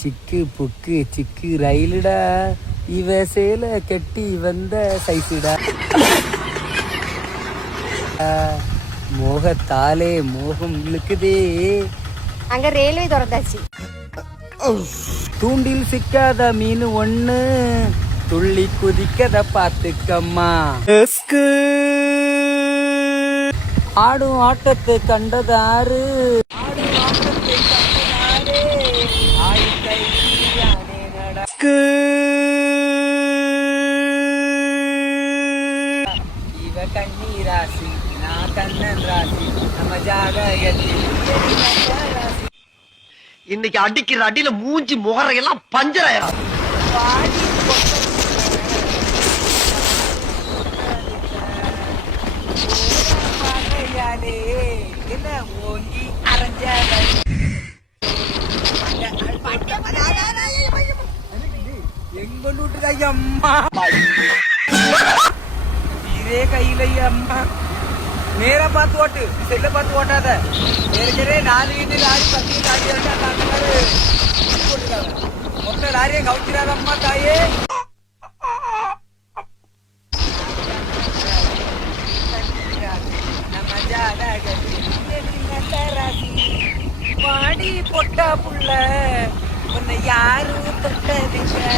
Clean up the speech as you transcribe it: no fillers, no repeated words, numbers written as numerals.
சிக்கு புக்கு சிக்கு ரயிலுடா, இவ சேல கட்டி வந்த சைசுடா. மோகத்தாலே மோகம் இழுக்குதே. அங்க ரயில்வே திறந்தாச்சு. தூண்டில் சிக்காத மீன் ஒண்ணு துள்ளி குதிக்கத பாத்துக்கம்மா. ஆடும் ஆட்டத்தை கண்டதாரு, ஆடும் ஆட்டத்தை கண்டதாரு, இவ கண்ணீராசி நான் கண்ணன் ராசி, நம்ம ஜாதகத்தில் இன்னைக்கு அடிக்கிற அடியில மூஞ்சி முகரையெல்லாம் பஞ்சராயிரம். என்ன ஓங்கி அரைஞ்ச எங்க வீட்டுக்கு அம்மா இதே கையில அம்மா. நேரா பார்த்து ஓட்டு, செல்ல பார்த்து ஓட்டாத. ஏற்கனவே 4 வீட்டு லாரி 10 லாரி போட்டுருக்காங்க. மொத்த லாரியை கவுச்சிடாத அம்மா தாயே. பாடி பொட்டா புள்ள உன்னை யாரும் தொட்டதில்லை.